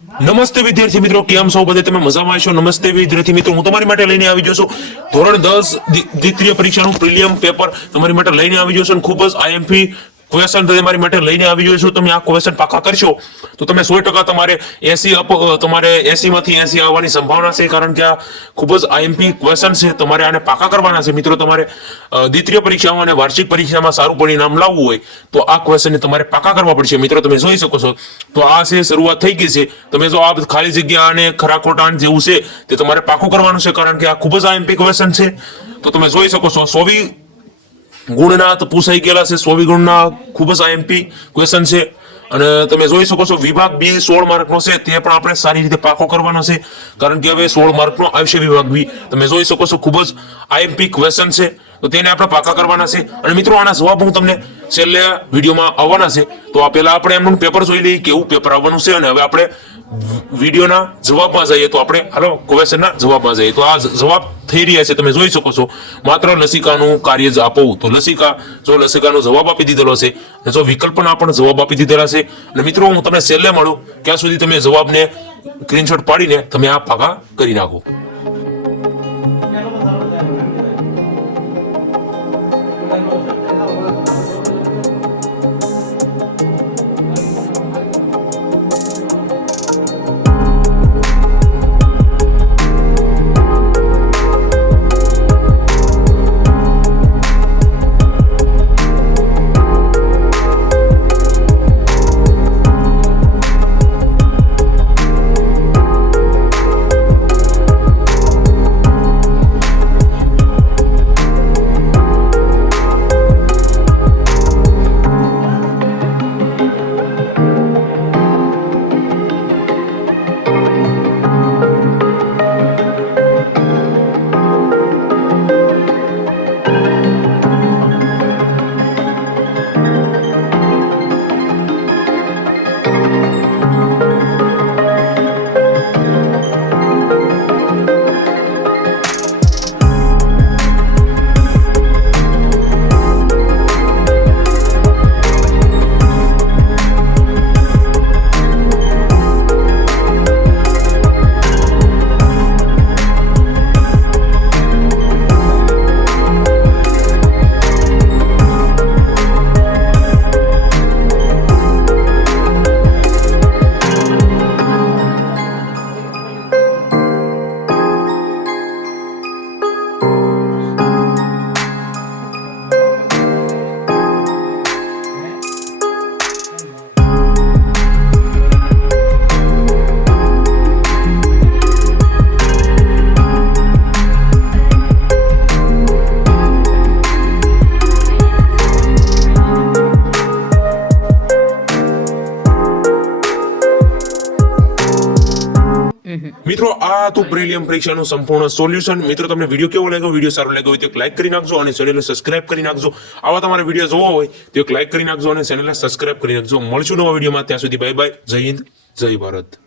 નમસ્તે વિદ્યાર્થી મિત્રો, કેમ છો બધે? તમે મજામાં છો? નમસ્તે વિદ્યાર્થી મિત્રો, હું તમારી માટે લઈને આવી ગયો છું ધોરણ 10 દ્વિતીય પરીક્ષાનું પ્રિલિયમ પેપર તમારી માટે લઈને આવી ગયો છું. ખૂબ જ આઈએમપી ક્વેશ્ચન તમારી માટે લઈને આવી ગયો છું. તમે આ ક્વેશ્ચન પાકા કરશો તો તમે 100% તમારે 80 તમારે 80 માંથી 80 આવવાની સંભાવના છે, કારણ કે આ ખૂબ જ આઈએમપી ક્વેશ્ચન છે. તમારે આને પાકા કરવાના છે મિત્રો. તમારે દ્વિતીય પરીક્ષામાં અને વાર્ષિક પરીક્ષામાં સારું પરિણામ લાવવું હોય તો આ ક્વેશ્ચનને તમારે પાકા કરવા પડશે મિત્રો. તમે જોઈ શકો છો તો આ છે, શરૂઆત થઈ ગઈ છે. તમે જો આ ખાલી જગ્યા અને ખરા ખોટા જેવું છે તે તમારે પાકું કરવાનું છે, કારણ કે આ ખૂબ જ આઈએમપી ક્વેશ્ચન છે. તો તમે જોઈ શકો છો 100 ગુણના તો પૂછાઈ ગયેલા છે. 100 ગુણના ખૂબ જ આઈએમપી ક્વેશ્ચન છે. અને તમે જોઈ શકો છો વિભાગ બી 16 માર્કનો છે, તે પણ આપણે સારી રીતે પાકો કરવાનો છે, કારણ કે હવે 16 માર્કનો આવશે વિભાગ બી. તમે જોઈ શકો છો ખૂબ જ આઈએમપી ક્વેશ્ચન છે, તો તેને આપણે પાકા કરવાના છે. અને મિત્રો આના જવાબ હું તમને છેલ્લે વિડીયોમાં આવવાના છે. તો આ પહેલા આપણે એમનું પેપર જોઈ લઈએ કેવું પેપર આવવાનું છે, અને હવે આપણે વિડીયોના જવાબમાં જઈએ. તો આપણે હાલો ક્વેશ્ચનના જવાબમાં જઈએ. તો આ જવાબ થઈ રહ્યા છે, તમે જોઈ શકો છો. માત્ર લસિકાનું કાર્ય જ આપો, તો લસિકાનો જવાબ આપી દીધેલો છે, જો વિકલ્પના પણ જવાબ આપી દીધેલા છે. અને મિત્રો હું તમને છેલ્લે મળું ત્યાં સુધી તમે જવાબને સ્ક્રીનશોટ પાડીને તમે આ પાકા કરી નાખો. મિત્રો આ તો પ્રિલિયમ પરીક્ષાનું સંપૂર્ણ સોલ્યુશન. મિત્રો તમને વિડીયો કેવો લાગ્યો? વિડીયો સારો લાગ્યો હોય તો એક લાઈક કરી નાખજો અને ચેનલને સબસ્ક્રાઇબ કરી નાખજો. આવા તમારા વિડીયો જોવા હોય તો એક લાઈક કરી નાખજો અને ચેનલને સબસ્ક્રાઇબ કરી નાખજો. મળશું નવા વિડીયોમાં. ત્યાં સુધી બાય બાય. જય હિન્દ, જય ભારત.